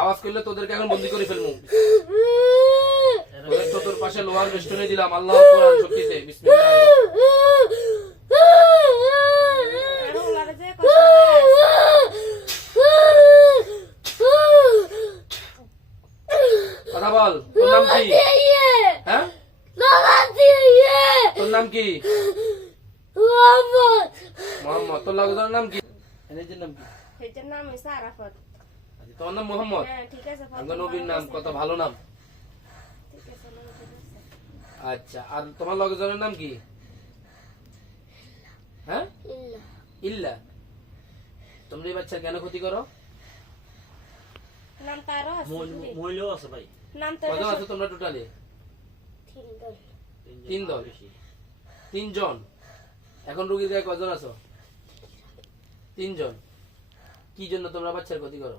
আওয়াজ করলে তোদেরকে এখন বন্দি করে ফেলবো। তোদের চতুর্পাশে লোহার বেষ্টনী দিলাম আল্লাহ কোরআন শক্তিতে। বিসমিল্লাহ। কথা বল, তোর নাম কি? হ্যাঁ, তোর নাম কি? মোহাম্মদ। তোর লাগদার নাম কি? এনেজের নাম কি? এটার নাম হইছে আরাফাত। তোমার নাম মোহাম্মদ? হ্যাঁ ঠিক আছে। আমার নবীর নাম কত ভালো নাম। ঠিক আছে নাম ঠিক আছে। আচ্ছা, আর তোমার লগজনের নাম কি? হ্যাঁ, ইল্লা। তোমরা এই বাচ্চার কেন ক্ষতি করো? নাম তারও আছে। মহিলাও আছে ভাই। নাম তো কজন আছো তোমরা টোটালি? তিন দল। তিনজন। এখন রোগীর গায়ে কজন আছো? তিনজন। কি জন্য তোমরা বাচ্চার ক্ষতি করো?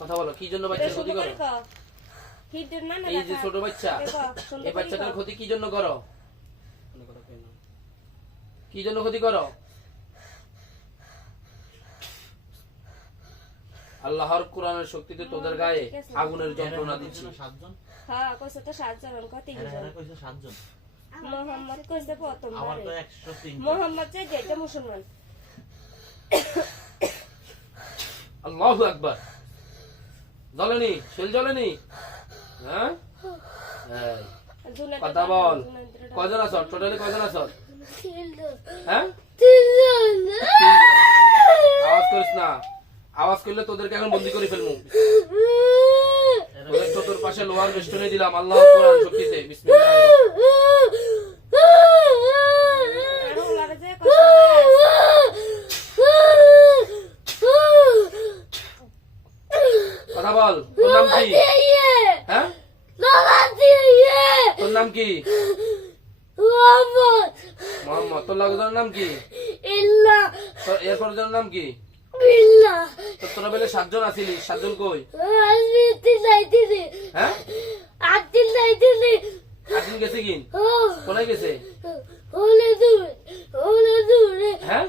কথা বলো, কি জন্য বাচ্চার ক্ষতি করো? হিডের না না এই যে ছোট বাচ্চা, এই বাচ্চাটার ক্ষতি কি জন্য করো? কি জন্য ক্ষতি করো? আল্লাহর কোরআনের শক্তিতে তোদের গায়ে আগুনের যন্ত্রণা দিচ্ছি। হ্যাঁ কইছে তো 7 জন কত 3 জন। কইছে 7 জন। মোহাম্মদ কইছে প্রথম আমার তো বারে 103 মোহাম্মদ যে যেটা মুসলমান। আল্লাহু আকবার। জ্বলেনি, সেল জ্বলেনি। হ্যাঁ, এই, কথা বল, কজন আছো টোটালি? কজন আছো? হ্যাঁ, তিনজন। আওয়াজ করিস না, আওয়াজ করলে তোদেরকে এখন বন্দি করে ফেলবো। তোদের চতুর্পাশে লোহার বেষ্টনী দিলাম আল্লাহ কোরআন শক্তিতে। বিসমিল্লাহ। কথা বল, তোর নাম কি? হ্যাঁ, তোর নাম কি? মোহাম্মদ। তোর লাগদার নাম কি? তোর এরপর নাম কি? তোর তোরা বেলে 7 জন আছিলি, 7 জন কই? হ্যাঁ, 8 দিন গেছে কি? কোথায় গেছে? হ্যাঁ,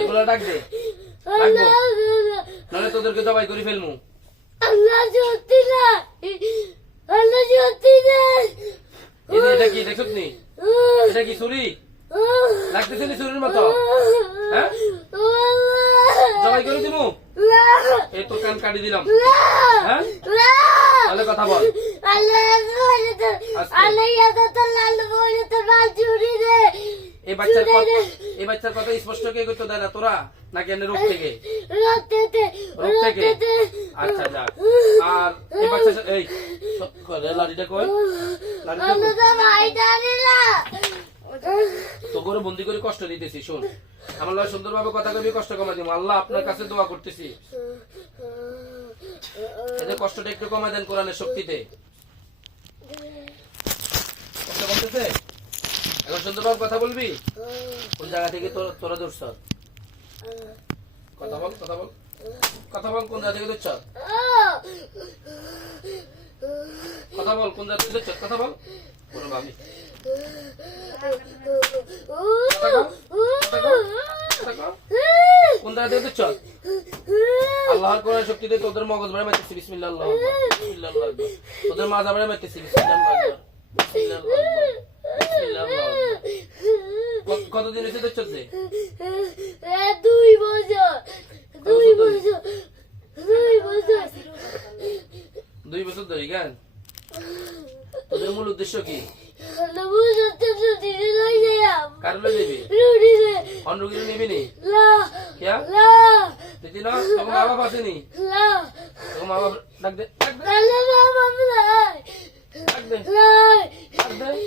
এগুলো ডাক দে, নাহলে তোদেরকে জবাই করে ফেলমু। এটা কি দেখছ নি? এটা কি ছুরি লাগতেছে নি? ছুরির মতো। হ্যাঁ, জবাই করে দিমু। এই তো কান কাটি দিলাম। হ্যাঁ, তাহলে কথা বল। এই বাচ্চার কথা স্পষ্ট কে করতে দেয় না? তোরা নাকি এনে রোগ থেকে? রোগ থেকে। আচ্ছা যাক। আর এই বাচ্চা এই লাড়িটা কই? তো করে বন্দি করে কষ্ট দিতেছি। শোন, আমার লয় সুন্দরভাবে কথা কবি, কষ্ট কমাই দিব। আল্লাহ আপনার কাছে দোয়া করতেছি, এদের কষ্টটা একটু কমাই দেন কোরআনের শক্তিতে। কষ্ট করতেছে? এখন সুন্দরভাবে কথা বলবি। কোন জায়গা থেকে তোরা ধরছ? কথা বল, কথা বল, কথা বল। কোন জায়গা থেকে ধরছ? কথা বল, কোন জায়গা থেকে ধরছ? কথা বল। কোনো ভাবি কোন জায়গা থেকে ধরছ? আল্লাহর কোরআনের শক্তিতে তোদের মগজ বাড়ে মারতেছি। বিসমিল্লাহ। আল্লাহু আকবার। বিসমিল্লাহ। আল্লাহু আকবার। তোদের মাজা বাড়ে মারতেছি। বিসমিল্লাহ। আল্লাহু আকবার। বিসমিল্লাহ। আল্লাহু আকবার। বিসমিল্লাহ। আল্লাহু আকবার। কতদিন হয়েছে ধরছ? 2 বছর। 2 বছর ধরে কেন? তোদের মূল উদ্দেশ্য কি? কার লই যাবি? অন রুগী নিবি নি? क्या? দেখি না তোর মা বাবা আসেনি? তোর মা বাবা ডাক দে, ডাক দে, ডাক দে, ডাক দে,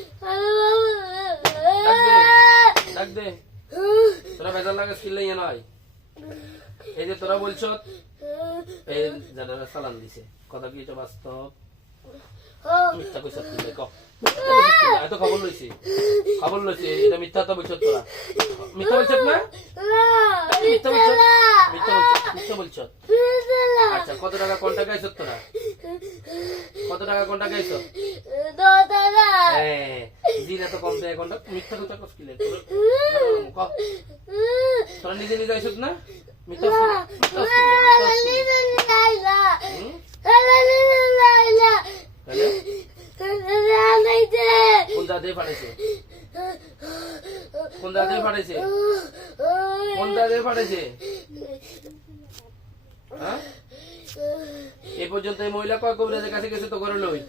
ডাক দে। তোরা বেজার লাগে স্কিল ইয়ে নয়। এই যে তোরা বলছ এই যারা সালাম দিছে, কথা কি এটা বাস্তব? মিথ্যা কইছ তুই ক। এত খবর লইছি, খবর লইছি, এটা মিথ্যা তো বলছ তোরা। মিথ্যা বলছ না? মিথ্যা বলছ, মিথ্যা বলছ। আচ্ছা, কত টাকা কোন টাকা আইছ তোরা? কত টাকা কোন টাকা আইছ? দিন এত কম দেয় কোনটা? মিথ্যা কথা কস কিলে তোরা নিজে নিজে আইছ না? মিথ্যা হুম? তাহলে কোন দাদে পাঠাইছে কোন দাদে পাঠাইছে কোন দাদে পাঠাইছে হ্যাঁ এই পর্যন্ত এই মহিলা কয় কবিরাজের কাছে গেছে তো করে লই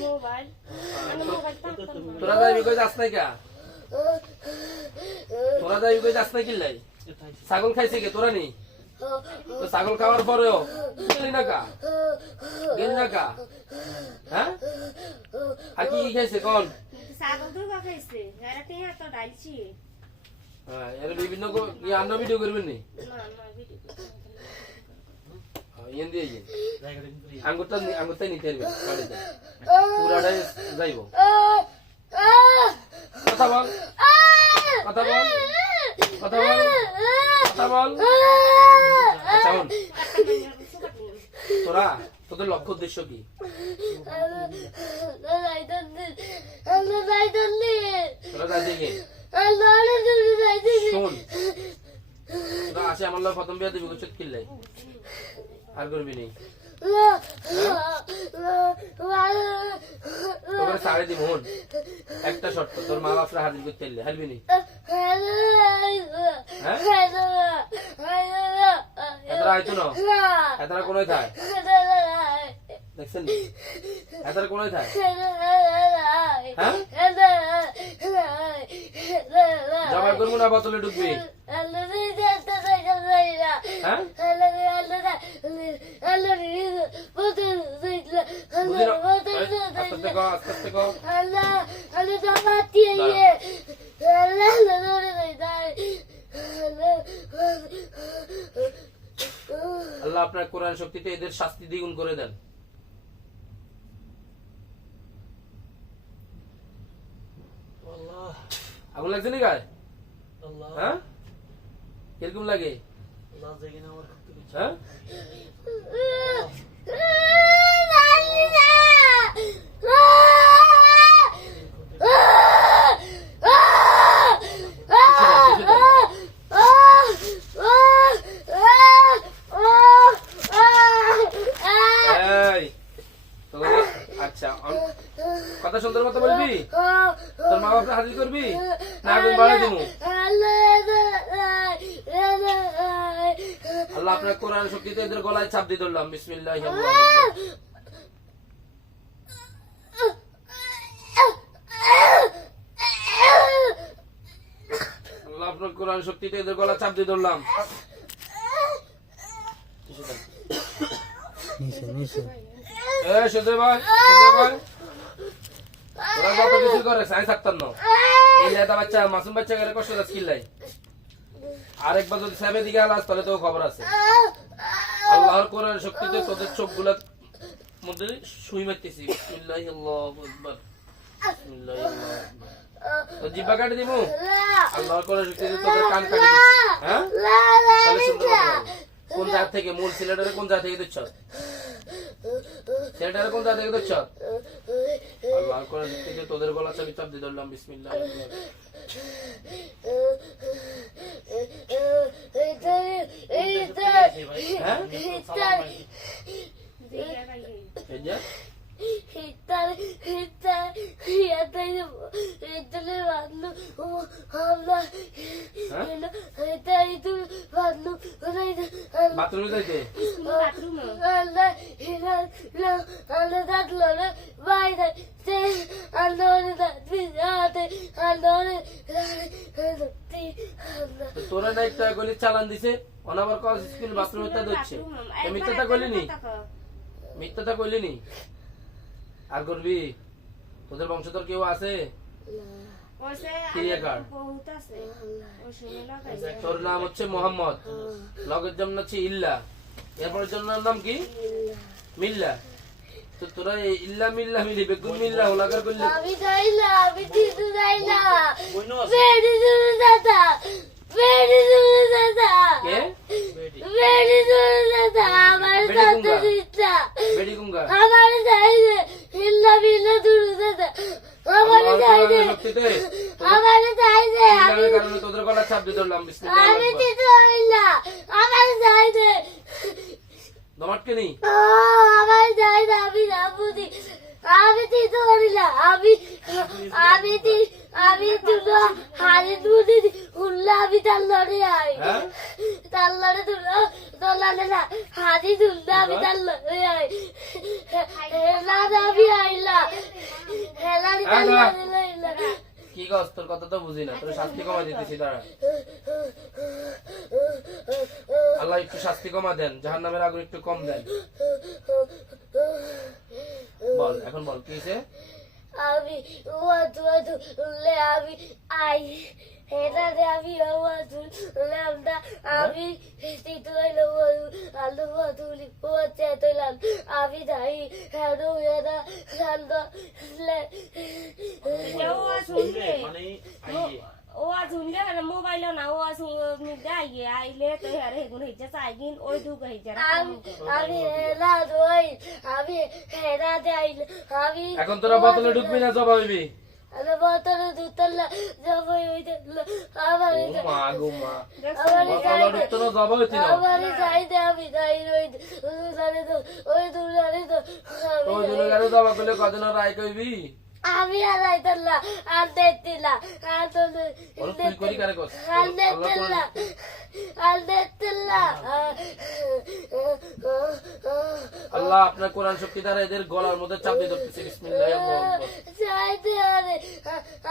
মোবাইল মানে মোবাইল তোরা যাইবি কই যাস নাই কা তোরা যাইবি কই যাস নাই কিল্লাই ছাগল খাইছে কে তোরা নি তো ছাগল খাওয়ার পরেও গেলি না কা গেলি না কা হ্যাঁ আর কি কি খাইছে কোন ছাগল দুর্গা খাইছে এরা টিয়া তো ডালছি হ্যাঁ এর বিভিন্ন আমরা ভিডিও করবেন নি না না ভিডিও ইয়েন দিয়ে ইয়েন জায়গাটা কিন্তু ইয়ে। আঙ্গুরটাই নিতে পারবেন বাড়িতে পুরাটাই যাইব কথা বল কথা বল কথা বল কথা বল আচ্ছা বল তোরা তোদের লক্ষ্য উদ্দেশ্য কি তোরা যাইতে গিয়ে শোন তোরা আসে আমার লোক প্রথম বিয়া দিবি গোচত কিল্লাই আর করবি নি তোকে সাড়ে দিব হন একটা শর্ত তোর মা বাপরা হাজির করতে এলে হারবি নি এতরা আইতো না এতরা কোনোই থায় দেখছেন এতরা কোনোই থায় হ্যাঁ জবাই করবো না বোতলে ঢুকবি হ্যাঁ আস্তে আস্তে কো আল্লাহ আপনার কোরআন শক্তিতে এদের শাস্তি দ্বিগুণ করে দেন আল্লাহ আগুন লাগছে নি গায়ে আল্লাহ হ্যাঁ কিরকম লাগে আল্লাহ জায়গায় আমার করতে কিছু হ্যাঁ এই, তোর- আচ্ছা কথা সুন্দর মতো বলবি তোর মা বাপকে হাজির করবি না আগুন বাড়াই দিব আল্লাহ আপনার কোরআন শক্তিতে এদের গলায় চাপ দিয়ে ধরলাম বিসমিল্লাহির রহমানির রহিম। আল্লাহ আপনার কোরআন শক্তিতে এদের গলা চাপ দিয়ে ধরলাম সুজয় ভাই তোরা কত কিছু করে সাইন্স থাকতাম না এই নেতা বাচ্চা মাসুম বাচ্চা করে কষ্ট যাচ্ছে কিল্লাই আরেকবার যদি সাহেবের দিকে আলাস তাহলে তো খবর আছে আল্লাহর কোরআন শক্তিতে তোদের চোখগুলোর মধ্যে সুই মারতেছি বিসমিল্লাহি আল্লাহু আকবার বিসমিল্লাহি আল্লাহু আকবার তো জিব্বা কাটে দিব আল্লাহর কোরআন শক্তিতে তোদের কান কাটে দিচ্ছি হ্যাঁ তাহলে সুন্দর কথা বল। কোন জায়গা থেকে মূল সিলেটারে কোন জায়গা থেকে দিচ্ছ সিলেটারে কোন জায়গা থেকে দিচ্ছ আল্লাহর কোরআন শক্তিতে তোদের গলা চাবি চাপ দিয়ে ধরলাম বিসমিল্লাহি আল্লাহু আকবার হ্যাঁ জিয়া খাইছে এই যে বাথরুমে যাইতে বাথরুম তো তোরা না একটা গলি চালান দিছে অনাবার কলেজ স্কুল বাথরুমে তা দিচ্ছে মিথ্যাটা কইলি নি মিথ্যাটা কইলি নি আর করবি তোদের বংশধর কেউ আছে বহুত আছে ও শুনে না খাইছে তোর নাম হচ্ছে মোহাম্মদ লগের জন্য হচ্ছে ইল্লা এরপরের জন্য নাম কি মিল্লা তো তোরা এই ইল্লা মিল্লা মিলি বেগুন মিল্লা ওলাগার করলি আমি যাই না আমি কিছু যাই না বইনো আছে বেড়ি দূরে দাদা বেড়ি দূরে দাদা কে বেটি বেড়ি দূরে দাদা আমার বেড়ি সাথে গুঙ্গা? দিচ্ছা বেডি গুঙ্গা আমার যাই না হিল্লা বিল্লা দূরে দাদা আমার যাই না শক্তিতে আমার যাই না আমি কারণে তোদের গলা চাপ দিয়ে ধরলাম বিসমিল্লাহ আমি দিতে পারি না আমার যাই দে দমাটকে নি আমার যাই না আমি বুঝি আমি দিতে পারি না আমি তুলো হাড়ি দুধি উল্লা আমি তার লড়ে আই হ্যাঁ তার লড়ে তুলো দোলালে না হাড়ি তুললে আমি তার লড়ে আই হেলা আমি আইলা হেলা তার লড়ে আইলা কি কস তোর কথা তো বুঝি না তোর শাস্তি কমা দিতেছি তারা আল্লাহ একটু শাস্তি কমা দেন জাহান্নামের আগুন একটু কম দেন বল এখন বল কি হয়েছে আমি তুললে আমি আই হেটাতে আমি তুললাম না আমি তুইলাম আলু তুলি পচে তুইলাম আমি যাই হ্যাঁ এটা শান্ত ও শুনলে মানে আইয়ে ও শুনলে মোবাইল না ও আইয়ে আইলে তো আরে এগুলো হইছে চাইগিন ওই দুগ হইছে আমি হেলা দই আমি হেরা যাই আমি এখন তোরা বোতলে ঢুকবি না জবাব হইবি আমি বোতলে দুতলা যাবই হইতে আমার ও মা গো মা আমার বোতলে ঢুকতো না জবাব হইতি না আমার চাইতে আমি যাই ওই দুলারে তো ওই দুলারে তো তো দুলে গারে জবাব করলে কদিন রায় কইবি আমি আর আইতাল্লা আর দেখতিলা আর তো ওর তুই করি কারে কস আর দেখতিলা আর দেখতিলা আল্লাহ আপনার কোরআন শক্তি দ্বারা এদের গলার মধ্যে চাপ দিয়ে ধরতেছে বিসমিল্লাহির রহমানির রহিম চাইতে আরে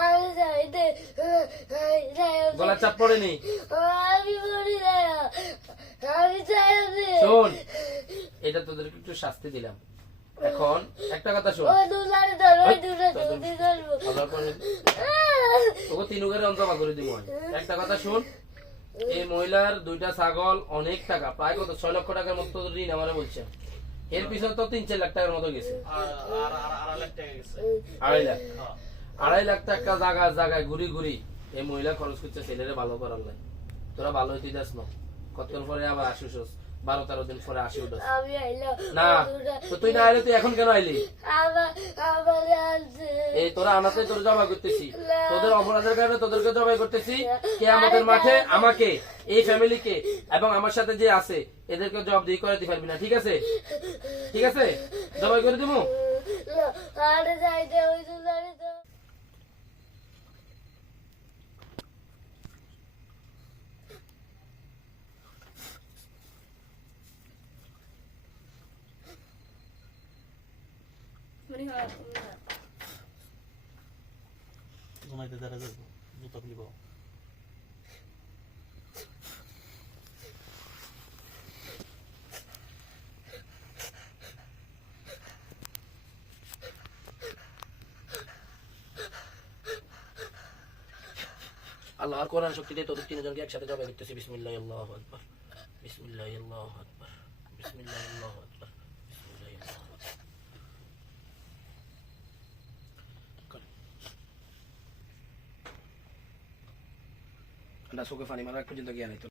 আমি চাইতে গলা চাপ পড়েনি আমি বলি না আমি চাইতে শোন এটা তোদেরকে একটু শাস্তি দিলাম এখন একটা কথা শোন ওই দুলারে ধর ওই দুলারে ধরবো আল্লাহর কোরআন তোকে তিনুগারে অন্তমা করে দিব আমি একটা কথা শুন এই মহিলার 2টা ছাগল অনেক টাকা প্রায় কত 6 লক্ষ টাকার মতো ঋণ আমারে বলছে এর পিছনে তো 3-4 লাখ টাকার মতো গেছে আর আড়াই লাখ টাকা গেছে 2.5 লাখ হ্যাঁ 2.5 লাখ টাকা জায়গায় ঘুরি ঘুরি এই মহিলা খরচ করছে ছেলেরে ভালো করার লাই তোরা ভালো হইতে যাস না কতক্ষণ পরে আবার আসিস 12-13 দিন পরে আসি উঠাস আমি আইলাম না তো তুই না আইলে তুই এখন কেন আইলি আমার আছে এই তোরা আনাতে তোর জবাই করতেছি তোদের অপরাধের কারণে তোদেরকে জবাই করতেছি কিয়ামতের মাঠে আমাকে এই ফ্যামিলিকে এবং আমার সাথে যে আছে এদেরকে জবাবদিহি করে দিতে পারবি না ঠিক আছে ঠিক আছে জবাই করে দিমু আর যাইতে ওই দুলারে তো ঘুমাইতে দাঁড়া যাবো জুতা খুলিব আল্লাহর কোরআন শক্তিতে তোদের তিনজনকে একসাথে জবাই করতেছি বিসমিল্লাহ আল্লাহু আকবার বিসমিল্লাহ আল্লাহু আকবার বিসমিল্লাহ আল্লাহু আকবার বিসমিল্লাহ আল্লাহু আকবার ঠান্ডা চোখে পানি মারা পর্যন্ত জ্ঞান হইতো